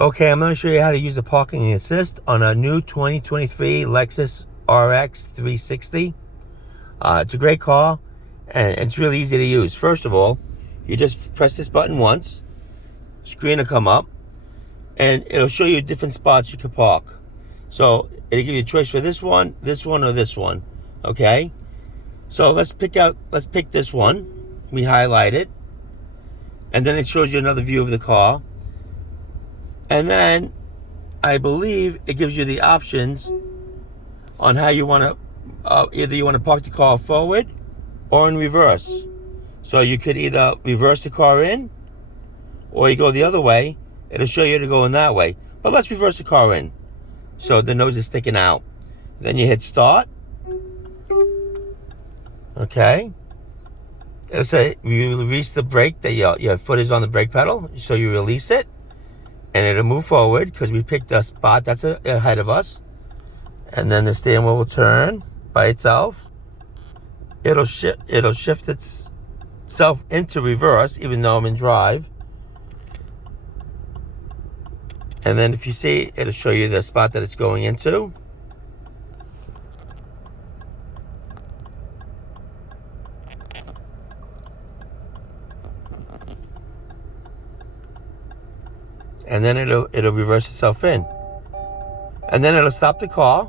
Okay, I'm going to show you how to use the parking assist on a new 2023 Lexus RX 360. It's a great car, and it's really easy to use. First of all, you just press this button once, screen will come up, and it'll show you different spots you can park. So it'll give you a choice for this one, or this one. Okay, so let's pick this one. We highlight it, and then it shows you another view of the car. And then I believe it gives you the options on how you want to, either you want to park the car forward or in reverse. So you could either reverse the car in, or you go the other way. It'll show you to go in that way. But let's reverse the car in, so the nose is sticking out. Then you hit start. Okay. It'll say you release the brake, that your foot is on the brake pedal, so you release it. And it'll move forward because we picked a spot that's ahead of us. And then the steering wheel will turn by itself. It'll shift itself into reverse, even though I'm in drive. And then if you see, it'll show you the spot that it's going into. And then it'll reverse itself in. And then it'll stop the car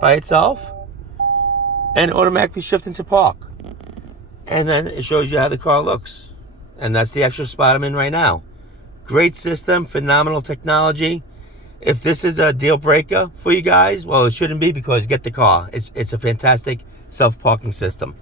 by itself and automatically shift into park. And then it shows you how the car looks. And that's the actual spot I'm in right now. Great system, phenomenal technology. If this is a deal breaker for you guys, well, it shouldn't be, because get the car. It's a fantastic self-parking system.